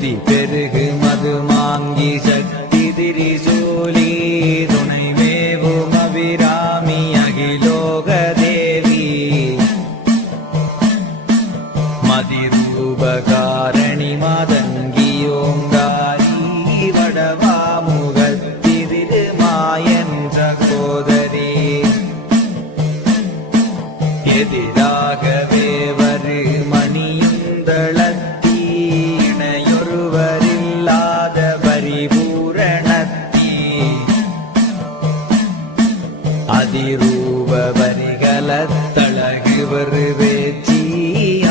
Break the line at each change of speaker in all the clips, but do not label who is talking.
சுதி பெருகு மது மாங்கி சக்தி திரிசூலி துணை மேவும் அபிராமி அகிலோக தேவி. மதிரூபகாரணி மதங்கியோங்காரி வடவாமுகத்திரு மாயன்ற கோதரி எதிராகவே வரு மணியுந்தள அதிரூப வரிகளத்தழகு வருவேச்சி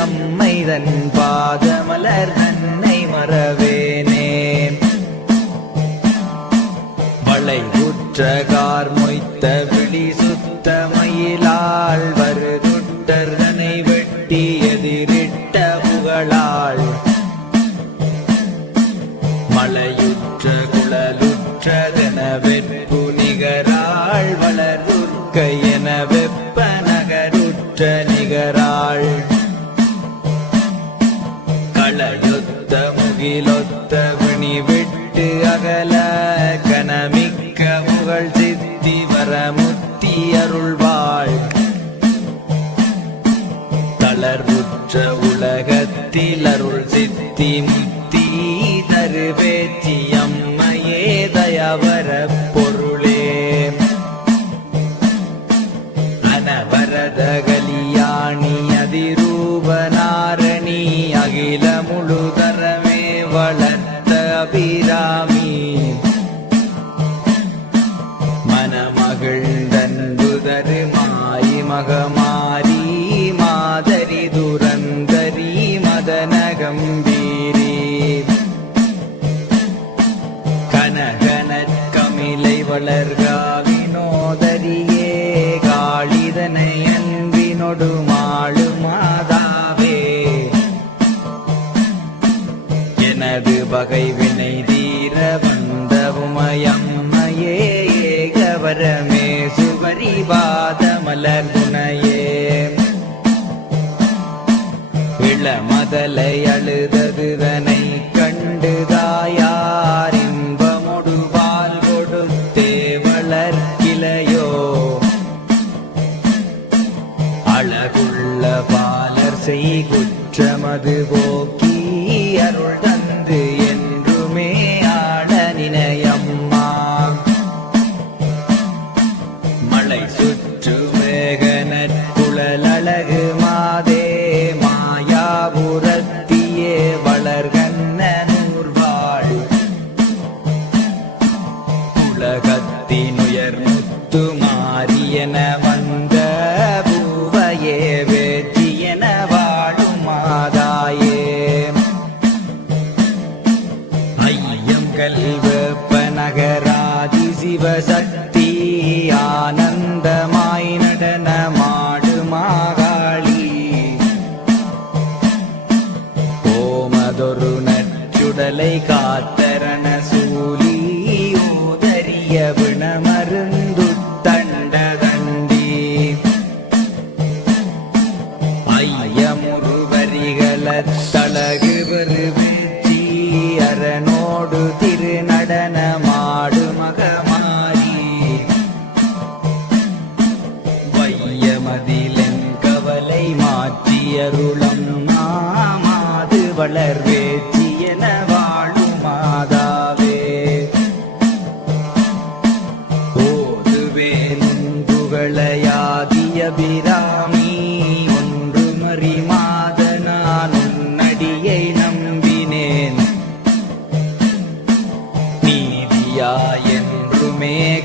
அம்மைதன் பாதமலர் தன்னை மறவேனே. மழை உற்றகார் மொய்த்த விழி சுத்த மயிலாள் வருதுட்டர்தனை வெட்டி எதிரிட்ட புகழாள். மலையுற்ற குழலுற்றதென வெற்பு நிகராள் வளர் வளருற்க என வெப்ப நகருற்ற நிகராள். களயொத்த முகிலொத்த விணி விட்டு அகல கனமிக்க புகழ் சித்தி வரமுத்தி அருள்வாள். தளர்வுற்ற உலகத்தில் அருள் சித்தி முத்தி தருவேச்சி அனவரத கலியாணி அதிரூபநாரணி அகில முழுதரமே வளர்த்த அபிராமி. மனமகிழ்ந்தன்புதரு மாறி மகமாரி மாதரி துரந்தரி மதன கம்பீரி இளமதலை அழுததுதனை கண்டு பால் கொடுத்தே வளர்க்கிளையோ அழகுள்ள பாலர் செய் குற்றமது போக்கி அருள் உலகத்தினுயர் முத்து மாரியன வந்த பூவையே வேற்றியன வாழும் மாதாயே. ஐயம் கல்வெப்ப நகராதி சிவசக்தி ஆனந்தமாய் நடனமாடு மாகாளி. ஓமதொரு நச்சுடலை காத்து வரிகளத் தழகு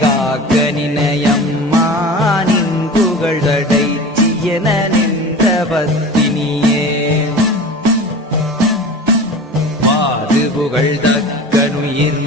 காக்க நினையம்மா நின் புகழ்தடை என நின்ற பத்தினியே பாது புகழ் தக்கனுயிர்